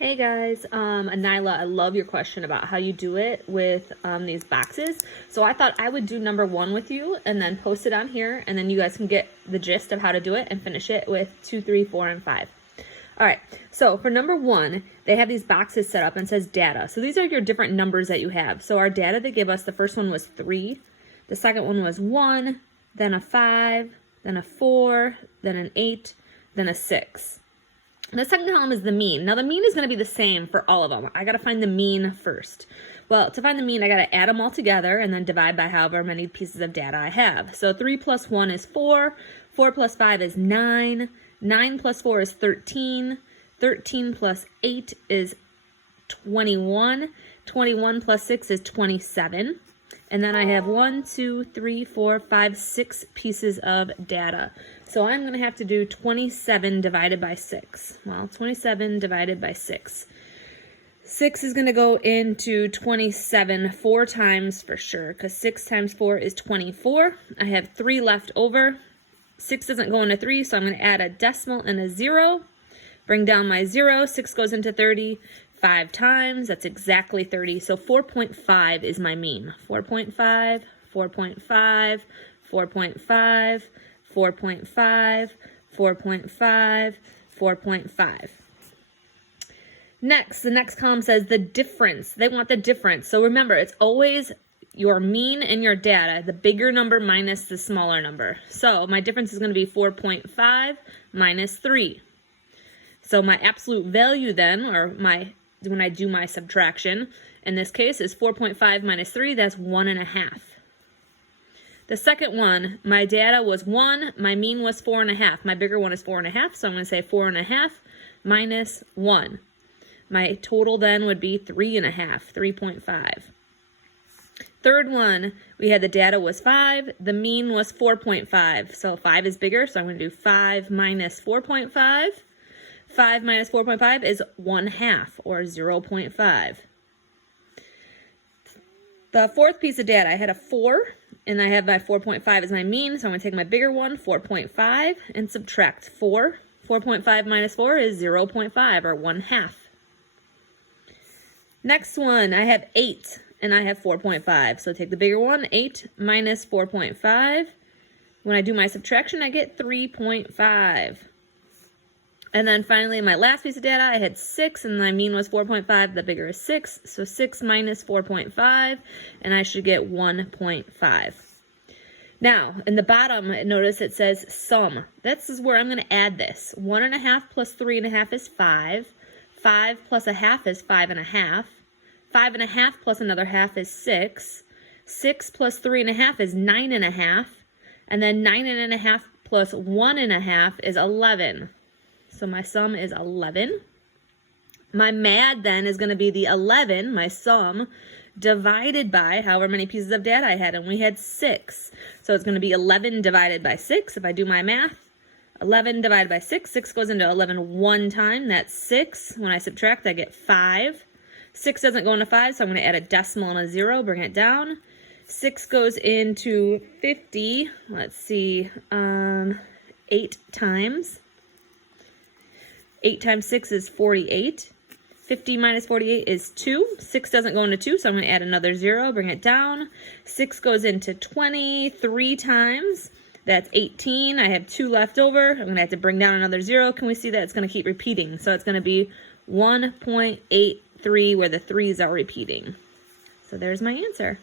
Hey guys, Anila, I love your question about how you do it with these boxes. So I thought I would do number 1 with you and then post it on here, and then you guys can get the gist of how to do it and finish it with 2, 3, 4, and 5. All right, so for number 1, they have these boxes set up and says data. So these are your different numbers that you have. So our data they give us, the first one was 3, the second one was 1, then a 5, then a 4, then an 8, then a 6. The second column is the mean. Now the mean is going to be the same for all of them. I got to find the mean first. Well, to find the mean, I got to add them all together and then divide by however many pieces of data I have. So 3 plus 1 is 4. 4 plus 5 is 9. 9 plus 4 is 13. 13 plus 8 is 21. 21 plus 6 is 27. And then I have 1, 2, 3, 4, 5, 6 pieces of data. So I'm going to have to do 27 divided by 6. Well, 27 divided by 6. 6 is going to go into 27 4 times for sure, because 6 times 4 is 24. I have 3 left over. 6 doesn't go into 3, so I'm going to add a decimal and a 0. Bring down my 0. 6 goes into 30. 5 times, that's exactly 30. So 4.5 is my mean. 4.5, 4.5, 4.5, 4.5, 4.5, 4.5. Next, the next column says the difference. They want the difference. So remember, it's always your mean and your data, the bigger number minus the smaller number. So my difference is going to be 4.5 minus 3. So my absolute value then, or when I do my subtraction, in this case is 4.5 minus 3, that's 1.5. The second one, my data was 1, my mean was 4.5. My bigger one is 4.5, so I'm going to say 4.5 minus 1. My total then would be 3.5, 3.5. Third one, we had the data was 5, the mean was 4.5. So 5 is bigger, so I'm going to do 5 minus 4.5. 5 minus 4.5 is 1/2, or 0.5. The fourth piece of data, I had a 4, and I have my 4.5 as my mean, so I'm going to take my bigger one, 4.5, and subtract 4. 4.5 minus 4 is 0.5, or 1/2. Next one, I have 8, and I have 4.5, so take the bigger one, 8 minus 4.5. When I do my subtraction, I get 3.5. And then finally, my last piece of data, I had 6, and my mean was 4.5. The bigger is 6, so 6 minus 4.5, and I should get 1.5. Now, in the bottom, notice it says sum. This is where I'm going to add this. 1.5 plus 3.5 is 5. 5 plus 1/2 is 5.5. 5.5 plus another half is 6. 6 plus 3.5 is 9.5. And then 9.5 plus 1.5 is 11. So my sum is 11. My MAD then is going to be the 11, my sum, divided by however many pieces of data I had, and we had 6. So it's going to be 11 divided by 6. If I do my math, 11 divided by 6, 6 goes into 11 one time, that's 6. When I subtract, I get 5. 6 doesn't go into 5, so I'm going to add a decimal and a 0, bring it down. 6 goes into 50, let's see, 8 times. 8 times 6 is 48. 50 minus 48 is 2. 6 doesn't go into 2, so I'm going to add another 0, bring it down. 6 goes into 20 3 times. That's 18. I have 2 left over. I'm going to have to bring down another 0. Can we see that it's going to keep repeating? So it's going to be 1.83 where the 3's are repeating. So there's my answer.